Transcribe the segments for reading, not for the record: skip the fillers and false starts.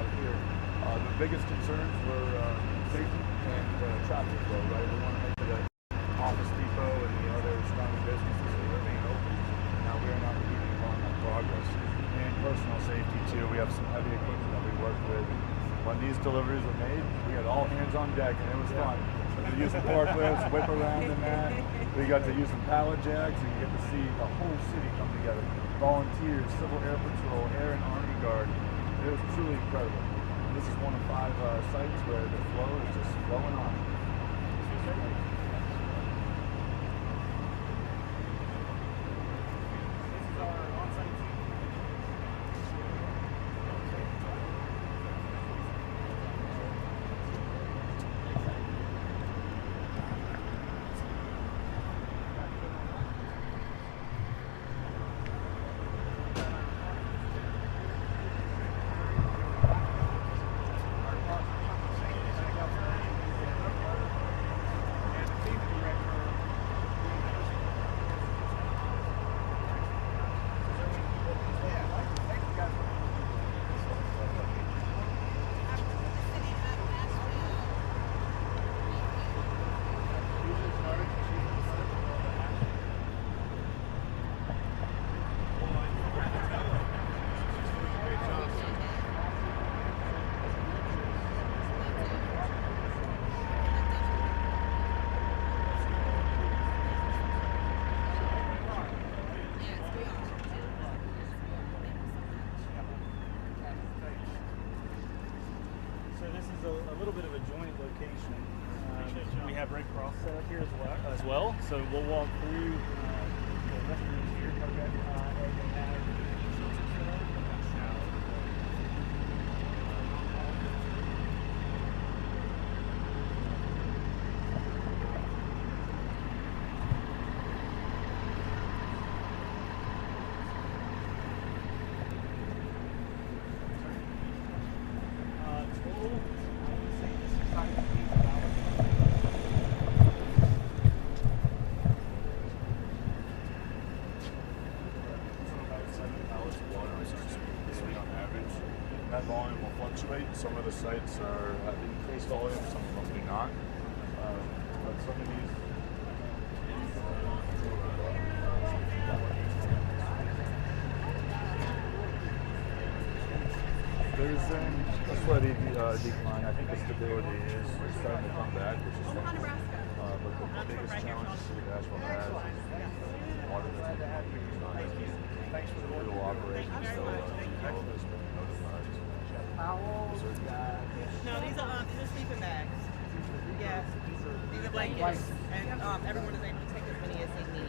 have here. The biggest concerns were safety and traffic flow, right? We want to make sure that Office Depot and the other surrounding businesses are remain open. Now we are not impeding upon that progress. And personal safety too. We have some heavy equipment that we work with. When these deliveries were made, we had all hands on deck and it was fun. We used the forklifts, whip around in that. We got to use some pallet jacks and you get to see the whole city come together. Volunteers, Civil Air Patrol, Air and Army Guard. It was truly incredible. And this is one of 5 sites where the flow is just flowing on. A little bit of a joint location. We have Red Cross set up here as well. So we'll walk through the restrooms here. And they have that volume will fluctuate. Some of the sites have increased volume, some of them do not. But some of these there's a slight decline. I think the stability is starting to come back, which is fun. But the biggest challenge the city of Asheville has is water that's not real operations. So all of this been notified. No, these are sleeping bags. Yeah, these are blankets, and everyone is able to take as many as they need.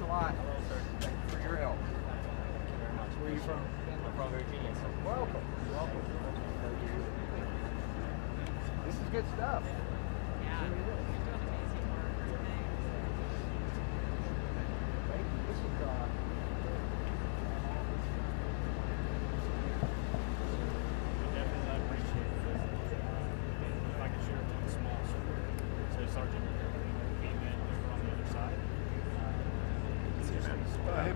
a lot. Hello, sir. Thank you for your help. Thank you very much. Where are you from? I'm from Virginia. Welcome. Welcome. This is good stuff. Yeah. You're doing amazing work. Thank you. This is Definitely, I appreciate it. If I could share one small story. So Sergeant came in over on the other side.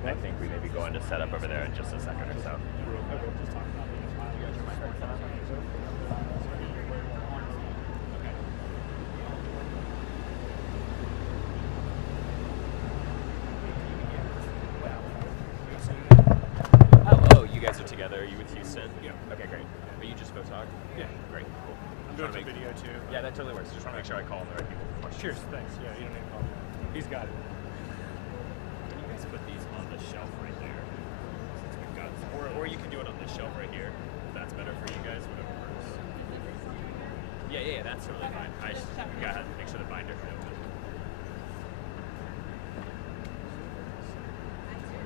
I think we may be going to set up over there in just a second or so. Just talking about being a pilot. Oh, you guys are together. Are you with Houston? Yeah. Okay, great. Are you just photog? Yeah. Great. Cool. I'm doing some video too. Yeah, that totally works. Just want to make sure I call the right people for questions. Cheers. Thanks. Yeah, you don't need to call. He's got it. Can you guys put these on the shelf right there? Since we've got, or you can do it on this shelf right here. If that's better for you guys, whatever works. Yeah, that's totally fine. I just gotta make sure the binder can open.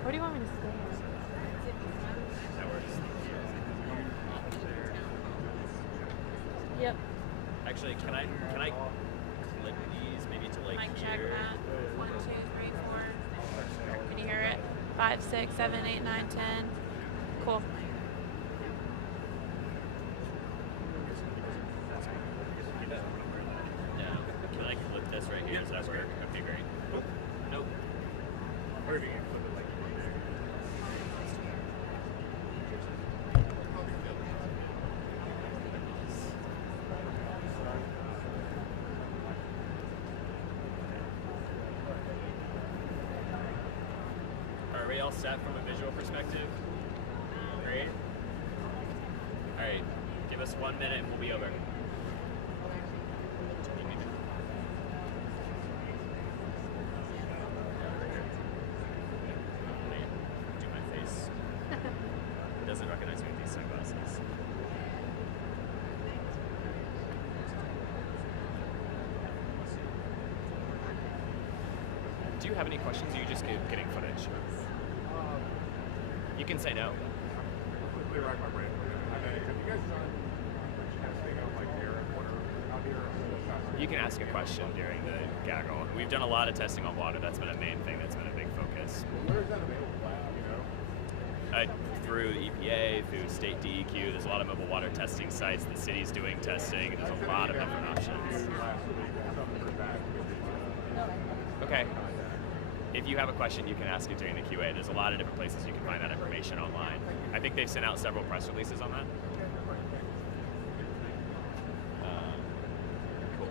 Where do you want me to stand? That works. Yep. Actually, can I clip these maybe to like Mic check here? that. 1, 2, 3, 4. Can you hear it? 5, 6, 7, 8, 9, 10. Cool. Yeah. Can I clip this right here? Does that work? Okay, great. Nope. Or if you can flip it like there. Are we all set from a visual perspective? Great. All right. Give us 1 minute and we'll be over. Do my face. It doesn't recognize me with these sunglasses. Do you have any questions? Or are you just getting footage? You can say no. Quickly rack my brain. Have you guys done testing of like air and water out here? You can ask a question during the gaggle. We've done a lot of testing on water. That's been a main thing. That's been a big focus. Where is that available at, you know? Through the EPA, through state DEQ, there's a lot of mobile water testing sites. The city's doing testing. There's a lot of different options. Okay. If you have a question, you can ask it during the QA. There's a lot of different places you can find that information online. I think they've sent out several press releases on that. Cool.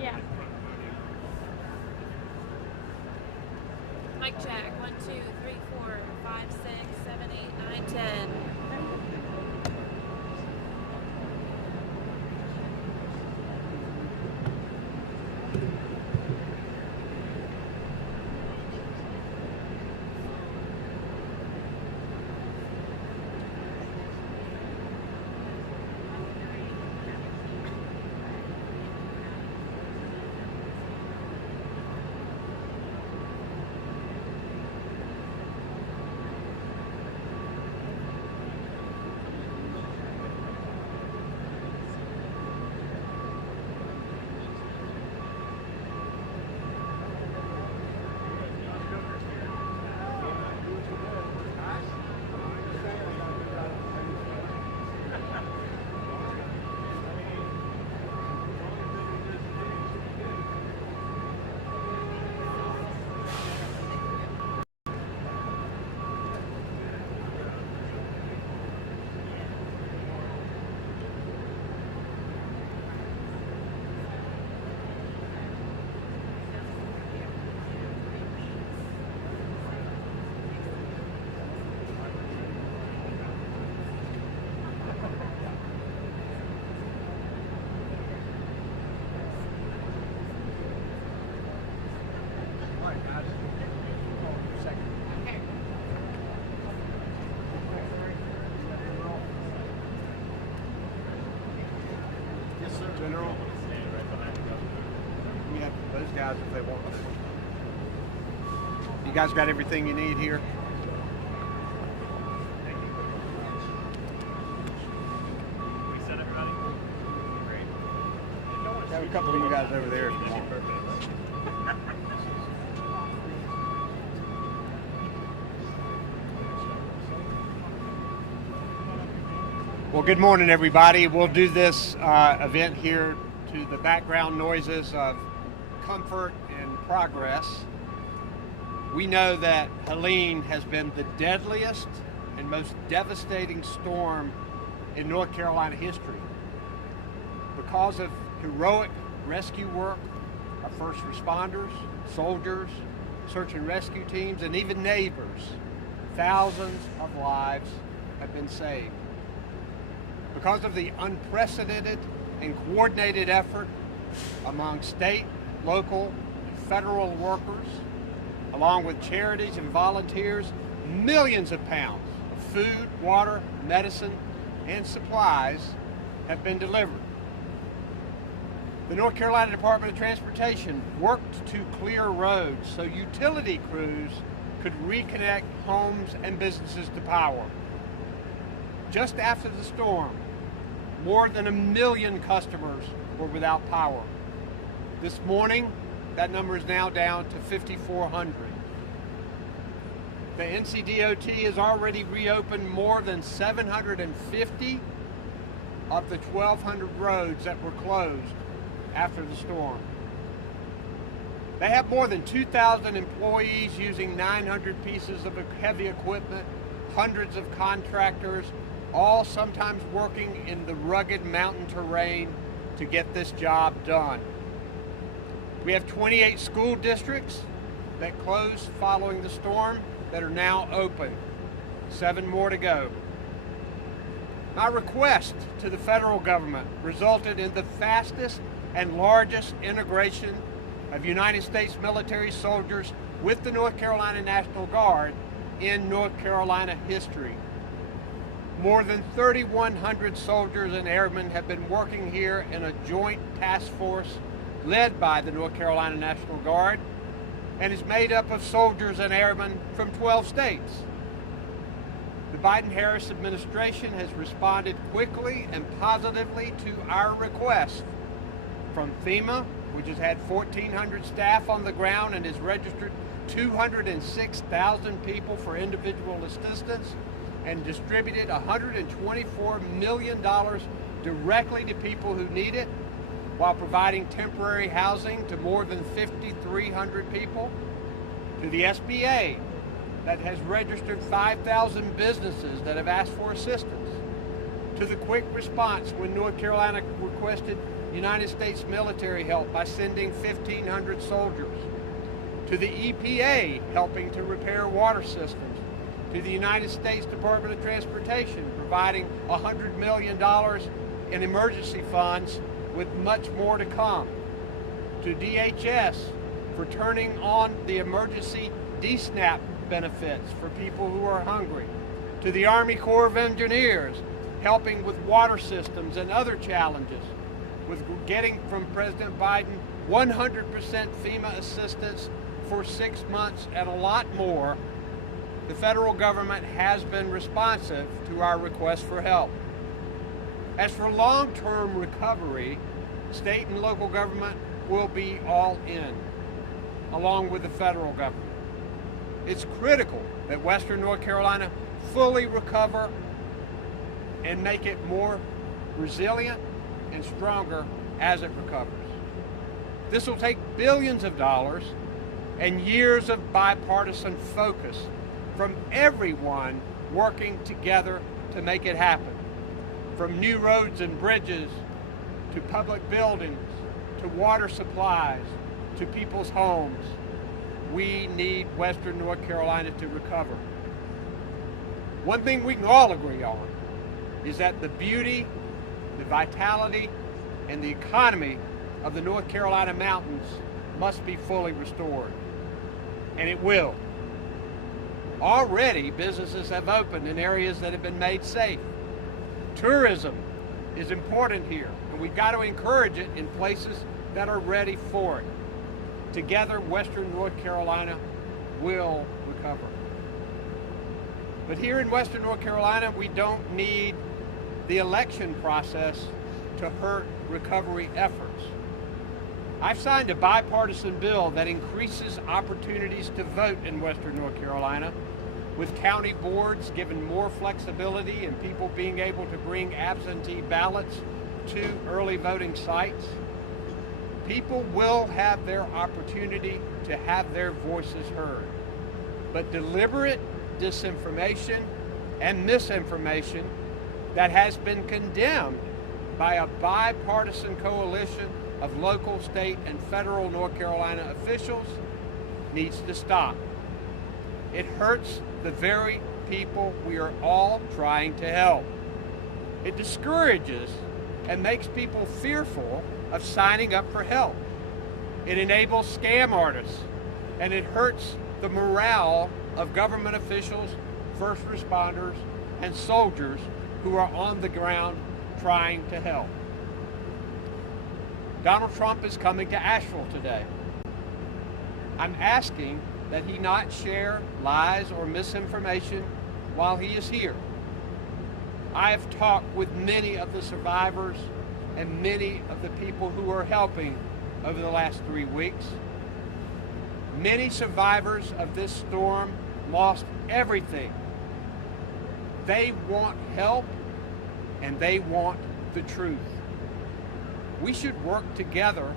Yeah. Mic check. 1, 2, 3, 4, 5, 6, 7, 8, 9, 10. General. Stand right behind the governor. We have those guys if they want to. You guys got everything you need here? We set everybody? Great. Have a couple of you guys over there if you want. Well, good morning, everybody. We'll do this event here to the background noises of comfort and progress. We know that Helene has been the deadliest and most devastating storm in North Carolina history. Because of heroic rescue work, our first responders, soldiers, search and rescue teams, and even neighbors, thousands of lives have been saved. Because of the unprecedented and coordinated effort among state, local, and federal workers, along with charities and volunteers, millions of pounds of food, water, medicine, and supplies have been delivered. The North Carolina Department of Transportation worked to clear roads so utility crews could reconnect homes and businesses to power. Just after the storm, more than 1 million customers were without power. This morning, that number is now down to 5,400. The NCDOT has already reopened more than 750 of the 1,200 roads that were closed after the storm. They have more than 2,000 employees using 900 pieces of heavy equipment, hundreds of contractors, all sometimes working in the rugged mountain terrain to get this job done. We have 28 school districts that closed following the storm that are now open. 7 more to go. My request to the federal government resulted in the fastest and largest integration of United States military soldiers with the North Carolina National Guard in North Carolina history. More than 3,100 soldiers and airmen have been working here in a joint task force led by the North Carolina National Guard and is made up of soldiers and airmen from 12 states. The Biden-Harris administration has responded quickly and positively to our request. From FEMA, which has had 1,400 staff on the ground and has registered 206,000 people for individual assistance and distributed $124 million directly to people who need it, while providing temporary housing to more than 5,300 people, to the SBA that has registered 5,000 businesses that have asked for assistance, to the quick response when North Carolina requested United States military help by sending 1,500 soldiers, to the EPA helping to repair water systems, to the United States Department of Transportation providing $100 million in emergency funds with much more to come, to DHS for turning on the emergency DSNAP benefits for people who are hungry, to the Army Corps of Engineers helping with water systems and other challenges, with getting from President Biden 100% FEMA assistance for 6 months and a lot more. The federal government has been responsive to our request for help. As for long-term recovery, state and local government will be all in, along with the federal government. It's critical that Western North Carolina fully recover and make it more resilient and stronger as it recovers. This will take billions of dollars and years of bipartisan focus from everyone working together to make it happen. From new roads and bridges, to public buildings, to water supplies, to people's homes. We need Western North Carolina to recover. One thing we can all agree on is that the beauty, the vitality, and the economy of the North Carolina mountains must be fully restored. And it will. Already, businesses have opened in areas that have been made safe. Tourism is important here, and we've got to encourage it in places that are ready for it. Together, Western North Carolina will recover. But here in Western North Carolina, we don't need the election process to hurt recovery efforts. I've signed a bipartisan bill that increases opportunities to vote in Western North Carolina, with county boards given more flexibility and people being able to bring absentee ballots to early voting sites. People will have their opportunity to have their voices heard. But deliberate disinformation and misinformation that has been condemned by a bipartisan coalition of local, state, and federal North Carolina officials needs to stop. It hurts the very people we are all trying to help. It discourages and makes people fearful of signing up for help. It enables scam artists, and it hurts the morale of government officials, first responders, and soldiers who are on the ground trying to help. Donald Trump is coming to Asheville today. I'm asking that he not share lies or misinformation while he is here. I have talked with many of the survivors and many of the people who are helping over the last 3 weeks. Many survivors of this storm lost everything. They want help and they want the truth. We should work together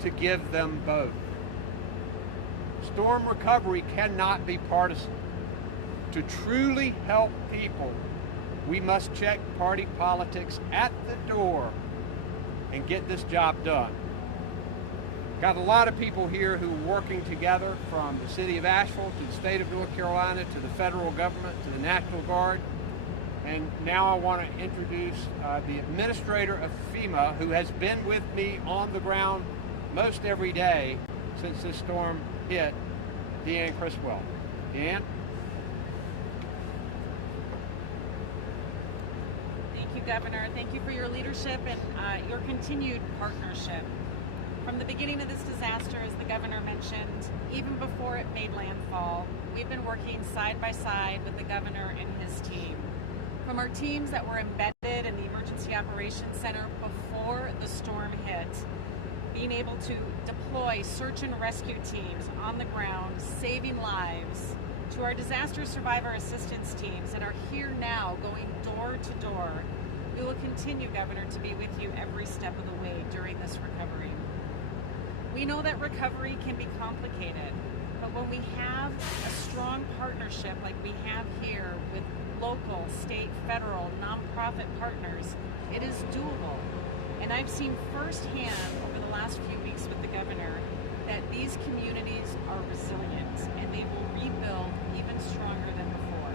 to give them both. Storm recovery cannot be partisan. To truly help people, we must check party politics at the door and get this job done. Got a lot of people here who are working together, from the city of Asheville to the state of North Carolina to the federal government to the National Guard. And now I want to introduce the administrator of FEMA, who has been with me on the ground most every day since this storm hit, Deanne Criswell. Deanne? Thank you, Governor. Thank you for your leadership and your continued partnership. From the beginning of this disaster, as the Governor mentioned, even before it made landfall, we've been working side by side with the Governor and his team. From our teams that were embedded in the Emergency Operations Center before the storm hit, being able to deploy search and rescue teams on the ground, saving lives, to our disaster survivor assistance teams that are here now going door to door. We will continue, Governor, to be with you every step of the way during this recovery. We know that recovery can be complicated, but when we have a strong partnership like we have here with local, state, federal, nonprofit partners, it is doable. And I've seen firsthand over the last few weeks with the Governor that these communities are resilient and they will rebuild even stronger than before.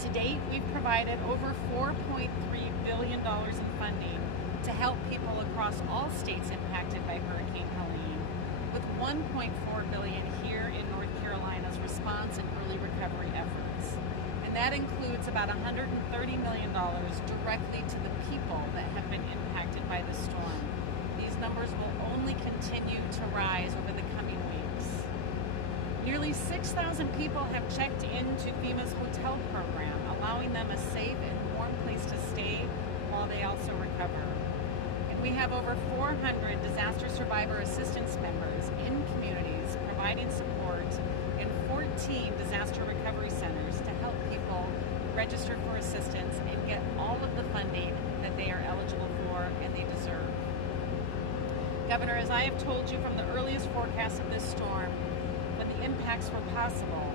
To date, we've provided over $4.3 billion in funding to help people across all states impacted by Hurricane Helene, with $1.4 billion here in North Carolina's response and early recovery efforts. And that includes about $130 million directly to the people that have been impacted by the storm. These numbers will only continue to rise over the coming weeks. Nearly 6,000 people have checked into FEMA's hotel program, allowing them a safe and warm place to stay while they also recover. And we have over 400 disaster survivor assistance members in communities providing support in 14 disaster recovery centers to help people register for assistance and get all of the funding that they are eligible for and they deserve. Governor, as I have told you from the earliest forecast of this storm, when the impacts were possible,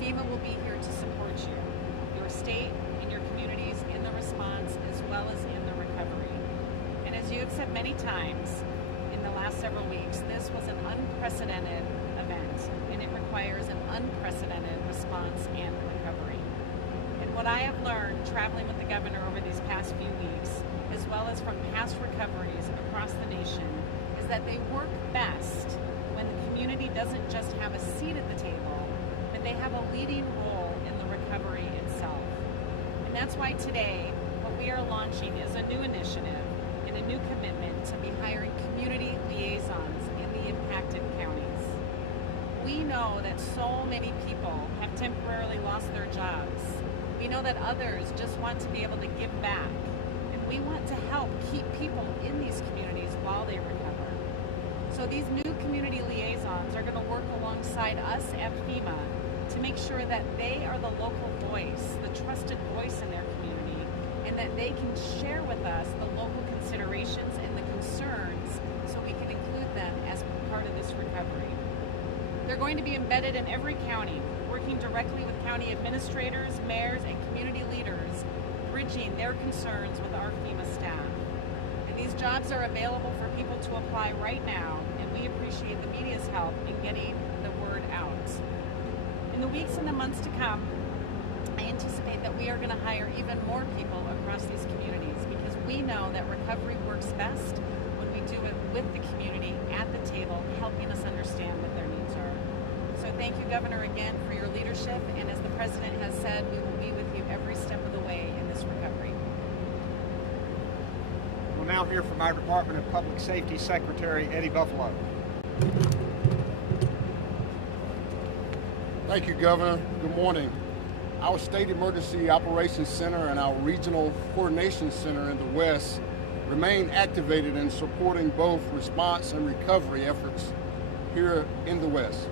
FEMA will be here to support you, your state and your communities in the response as well as in the recovery. And as you have said many times in the last several weeks, this was an unprecedented event, and it requires an unprecedented response and recovery. And what I have learned traveling with the Governor over these past few weeks, as well as from past recoveries across the nation, is that they work best when the community doesn't just have a seat at the table, but they have a leading role in the recovery itself. And that's why today what we are launching is a new initiative and a new commitment to be hiring community liaisons in the impacted counties. We know that so many people have temporarily lost their jobs. We know that others just want to be able to give back, and we want to help keep people in these communities while they recover. So these new community liaisons are going to work alongside us at FEMA to make sure that they are the local voice, the trusted voice in their community, and that they can share with us the local considerations and the concerns so we can include them as part of this recovery. They're going to be embedded in every county, working directly with county administrators, mayors, and community leaders, bridging their concerns with our FEMA staff. And these jobs are available for people to apply right now, and we appreciate the media's help in getting the word out. In the weeks and the months to come, I anticipate that we are going to hire even more people across these communities because we know that recovery works best when we do it with the community at the table, helping us understand what their needs are. So thank you, Governor, again for your leadership, and as the President has said, we will be with you every step of the way in this recovery. We'll now hear from our Department of Public Safety Secretary, Eddie Buffalo. Thank you, Governor. Good morning. Our State Emergency Operations Center and our Regional Coordination Center in the West remain activated in supporting both response and recovery efforts here in the West.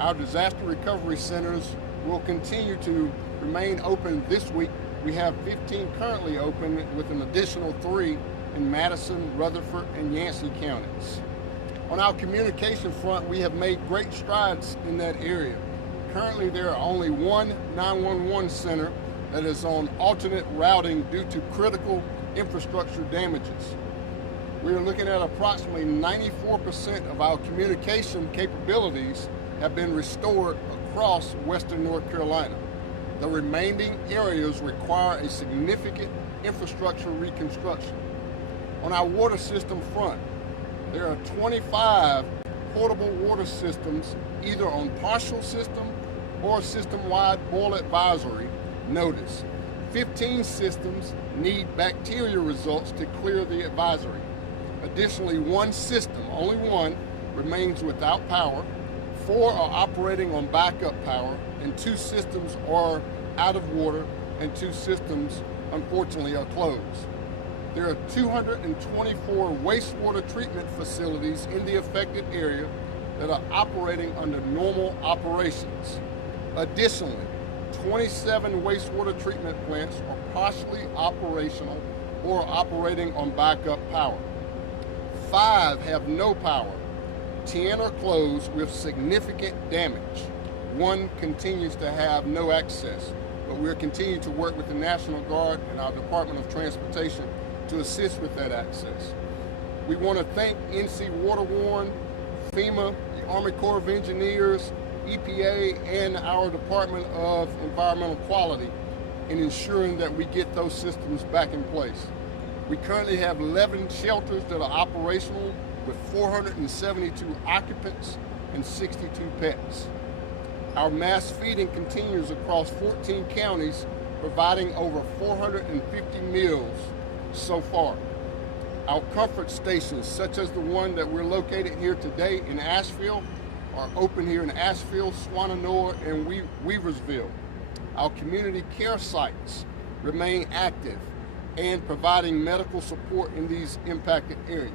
Our disaster recovery centers will continue to remain open this week. We have 15 currently open with an additional 3 in Madison, Rutherford, and Yancey counties. On our communication front, we have made great strides in that area. Currently, there are only one 911 center that is on alternate routing due to critical infrastructure damages. We are looking at approximately 94% of our communication capabilities have been restored across Western North Carolina. The remaining areas require a significant infrastructure reconstruction. On our water system front, there are 25 portable water systems either on partial system or system-wide boil advisory notice. 15 systems need bacteria results to clear the advisory. Additionally, one system, only one, remains without power. 4 are operating on backup power, and 2 systems are out of water, and 2 systems, unfortunately, are closed. There are 224 wastewater treatment facilities in the affected area that are operating under normal operations. Additionally, 27 wastewater treatment plants are partially operational or operating on backup power. 5 have no power. 10 are closed with significant damage. 1 continues to have no access, but we're continuing to work with the National Guard and our Department of Transportation to assist with that access. We want to thank NC Waterborne, FEMA, the Army Corps of Engineers, EPA, and our Department of Environmental Quality in ensuring that we get those systems back in place. We currently have 11 shelters that are operational with 472 occupants and 62 pets. Our mass feeding continues across 14 counties, providing over 450 meals so far. Our comfort stations, such as the one that we're located here today in Asheville, are open here in Asheville, Swannanoa, and Weaversville. Our community care sites remain active and providing medical support in these impacted areas.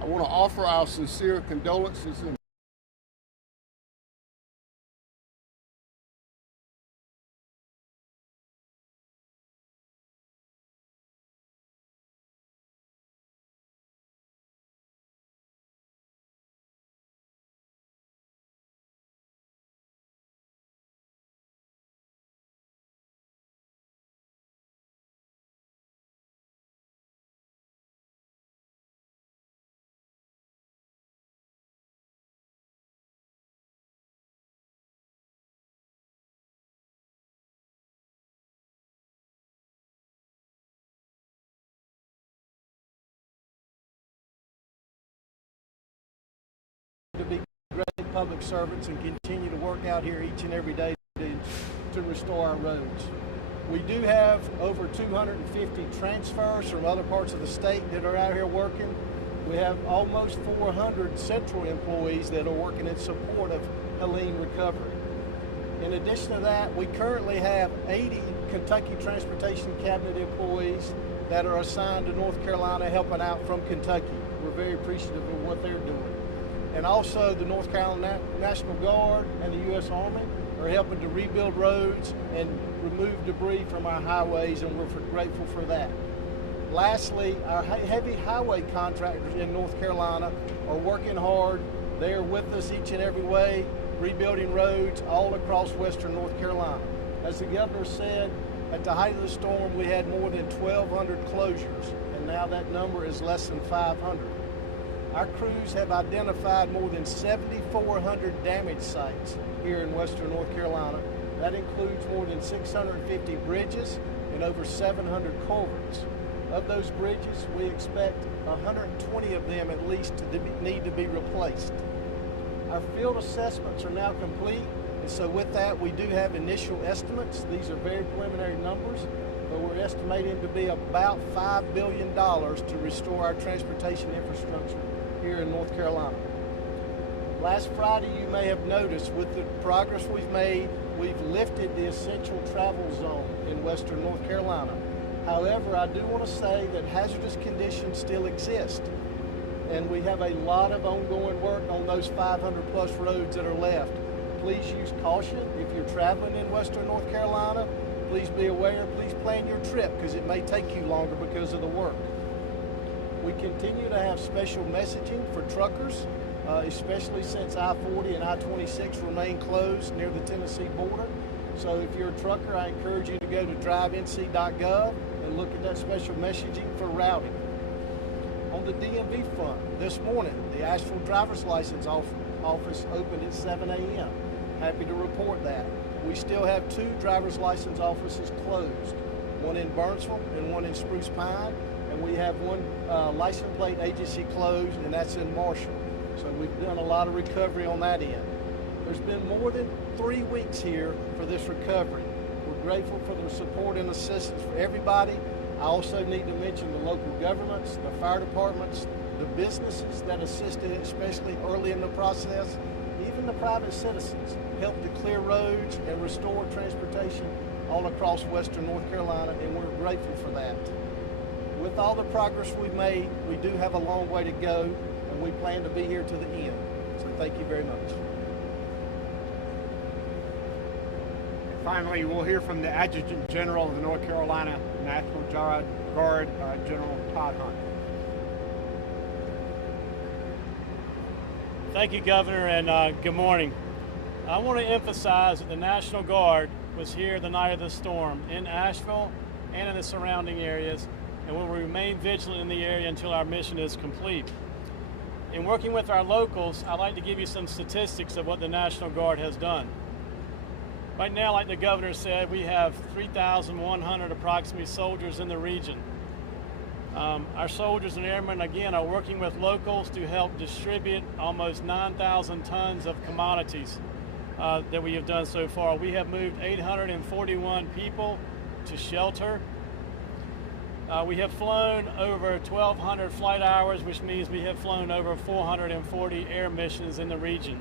I want to offer our sincere condolences and to be great public servants and continue to work out here each and every day to restore our roads. We do have over 250 transfers from other parts of the state that are out here working. We have almost 400 central employees that are working in support of Helene recovery. In addition to that, we currently have 80 Kentucky Transportation Cabinet employees that are assigned to North Carolina helping out from Kentucky. We're very appreciative of what they're doing. And also the North Carolina National Guard and the U.S. Army are helping to rebuild roads and remove debris from our highways, and we're grateful for that. Lastly, our heavy highway contractors in North Carolina are working hard. They are with us each and every way, rebuilding roads all across western North Carolina. As the governor said, at the height of the storm, we had more than 1,200 closures, and now that number is less than 500. Our crews have identified more than 7,400 damage sites here in western North Carolina. That includes more than 650 bridges and over 700 culverts. Of those bridges, we expect 120 of them at least to need to be replaced. Our field assessments are now complete, and so with that, we do have initial estimates. These are very preliminary numbers, but we're estimating to be about $5 billion to restore our transportation infrastructure here in North Carolina. Last Friday, you may have noticed with the progress we've made, we've lifted the essential travel zone in western North Carolina. However, I do want to say that hazardous conditions still exist, and we have a lot of ongoing work on those 500 plus roads that are left. Please use caution if you're traveling in western North Carolina. Please be aware, please plan your trip because it may take you longer because of the work. We continue to have special messaging for truckers, especially since I-40 and I-26 remain closed near the Tennessee border. So if you're a trucker, I encourage you to go to drivenc.gov and look at that special messaging for routing. On the DMV front, this morning, the Asheville driver's license office opened at 7 a.m. Happy to report that. We still have 2 driver's license offices closed, one in Burnsville and one in Spruce Pine, and we have one license plate agency closed, and that's in Marshall. So we've done a lot of recovery on that end. There's been more than 3 weeks here for this recovery. We're grateful for the support and assistance for everybody. I also need to mention the local governments, the fire departments, the businesses that assisted, especially early in the process. Even the private citizens helped to clear roads and restore transportation all across western North Carolina, and we're grateful for that. With all the progress we've made, we do have a long way to go, and we plan to be here to the end. So thank you very much. Finally, we'll hear from the Adjutant General of the North Carolina National Guard, General Todd Hunt. Thank you, Governor, and good morning. I want to emphasize that the National Guard was here the night of the storm in Asheville and in the surrounding areas, and will remain vigilant in the area until our mission is complete. In working with our locals, I'd like to give you some statistics of what the National Guard has done. Right now, like the governor said, we have 3,100 approximately soldiers in the region. Our soldiers and airmen, again, are working with locals to help distribute almost 9,000 tons of commodities that we have done so far. We have moved 841 people to shelter. We have flown over 1,200 flight hours, which means we have flown over 440 air missions in the region.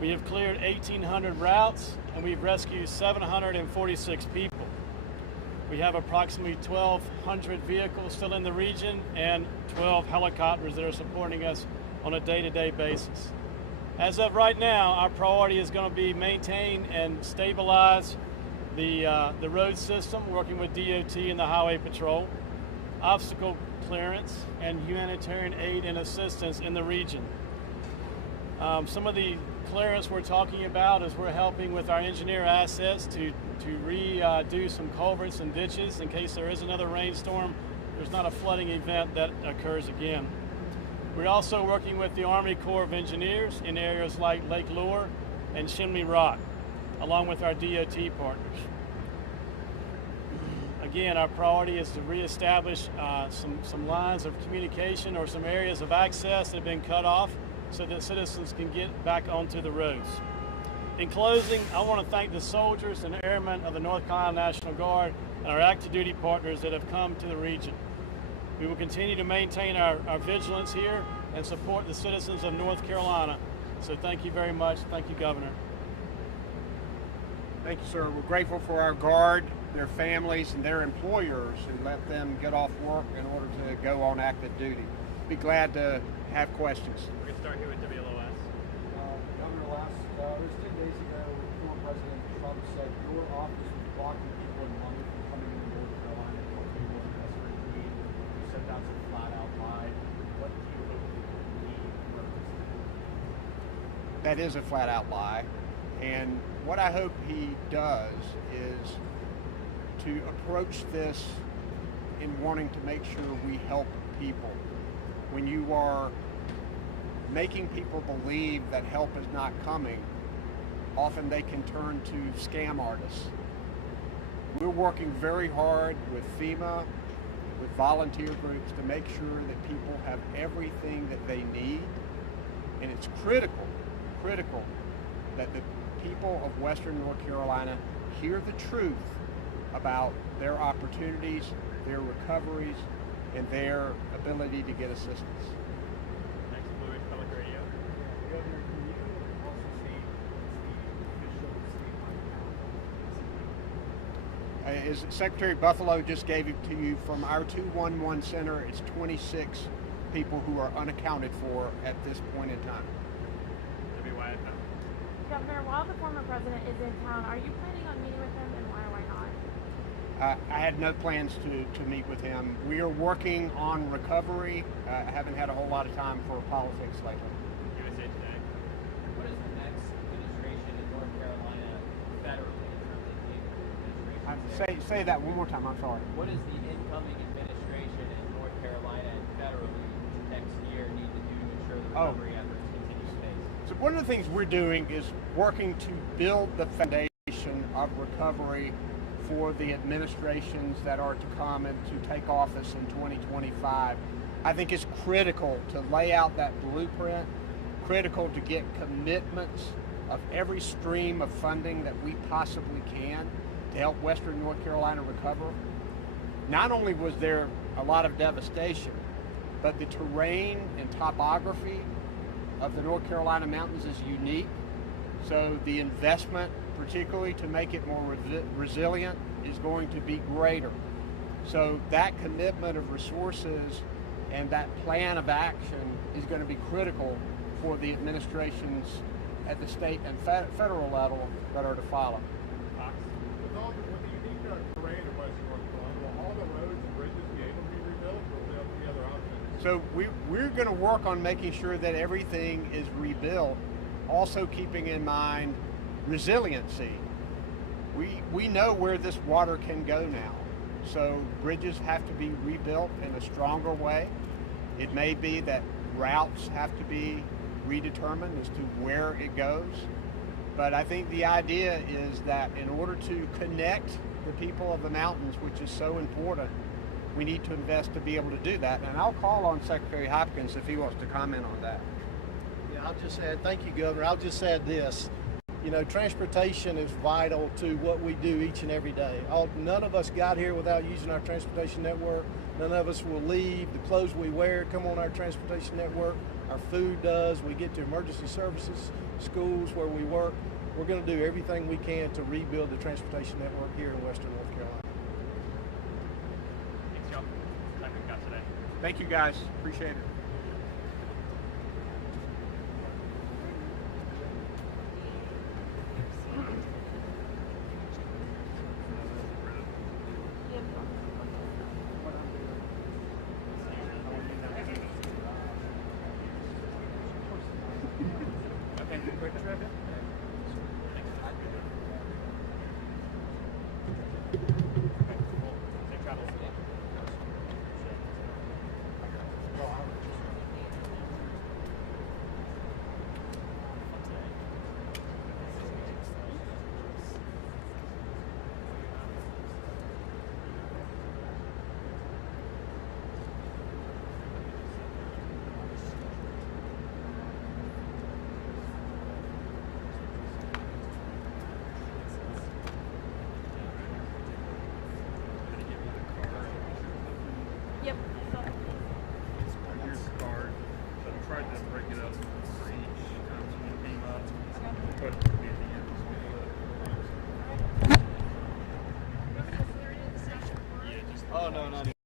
We have cleared 1,800 routes, and we've rescued 746 people. We have approximately 1,200 vehicles still in the region and 12 helicopters that are supporting us on a day-to-day basis. As of right now, our priority is going to be maintain and stabilize the road system, working with DOT and the Highway Patrol, obstacle clearance, and humanitarian aid and assistance in the region. Some of the clearance we're talking about is we're helping with our engineer assets to redo some culverts and ditches in case there is another rainstorm. There's not a flooding event that occurs again. We're also working with the Army Corps of Engineers in areas like Lake Lure and Chimney Rock, along with our DOT partners. Again, our priority is to reestablish some lines of communication or some areas of access that have been cut off so that citizens can get back onto the roads. In closing, I want to thank the soldiers and airmen of the North Carolina National Guard and our active duty partners that have come to the region. We will continue to maintain our vigilance here and support the citizens of North Carolina. So thank you very much. Thank you, Governor. Thank you, sir. We're grateful for our Guard, their families, and their employers who let them get off work in order to go on active duty. Be glad to have questions. We're going to start here with WLOS. Governor, it was 10 days ago, former President Trump said your office was blocking people in money from coming into North Carolina to help people in desperate need. You said that's a flat-out lie. What do you hope that he purposed? That is a flat-out lie. And what I hope he does is to approach this in wanting to make sure we help people. When you are making people believe that help is not coming, often they can turn to scam artists. We're working very hard with FEMA, with volunteer groups to make sure that people have everything that they need. And it's critical that the people of Western North Carolina hear the truth about their opportunities, their recoveries, and their ability to get assistance. Next, Blue Ridge Public Radio. Governor, can you also state the official state As Secretary Buffalo just gave it to you, from our 211 center, it's 26 people who are unaccounted for at this point in time. WYFM. Governor, while the former president is in town, are you planning on meeting with him, and why or why not? I had no plans to meet with him. We are working on recovery. I haven't had a whole lot of time for politics lately. USA Today. What is the next administration in North Carolina federally in terms of the administration? Say that one more time, I'm sorry. What is the incoming administration in North Carolina and federally next year need to do to ensure the recovery efforts continue space? So one of the things we're doing is working to build the foundation of recovery for the administrations that are to come and to take office in 2025. I think it's critical to lay out that blueprint, critical to get commitments of every stream of funding that we possibly can to help Western North Carolina recover. Not only was there a lot of devastation, but the terrain and topography of the North Carolina mountains is unique. So the investment, particularly to make it more resilient, is going to be greater. So that commitment of resources and that plan of action is going to be critical for the administrations at the state and federal level that are to follow. With the unique terrain of Western North Carolina, will all the roads and bridges be able to be rebuilt, or will there be other options? So we're going to work on making sure that everything is rebuilt, also keeping in mind resiliency. We know where this water can go now, so bridges have to be rebuilt in a stronger way. It may be that routes have to be redetermined as to where it goes, but I think the idea is that in order to connect the people of the mountains, which is so important, we need to invest to be able to do that. And I'll call on Secretary Hopkins if he wants to comment on that. Yeah, I'll just add, thank you, Governor. I'll just add this. You know, transportation is vital to what we do each and every day. None of us got here without using our transportation network. None of us will leave. The clothes we wear come on our transportation network. Our food does. We get to emergency services, schools where we work. We're going to do everything we can to rebuild the transportation network here in Western North Carolina. Thanks, y'all. That's the time we've got today. Thank you, guys. Appreciate it. Yep. Here's the card. So I tried to break it up for each time someone came up. But it would be at the end. Yeah, just Oh, no, not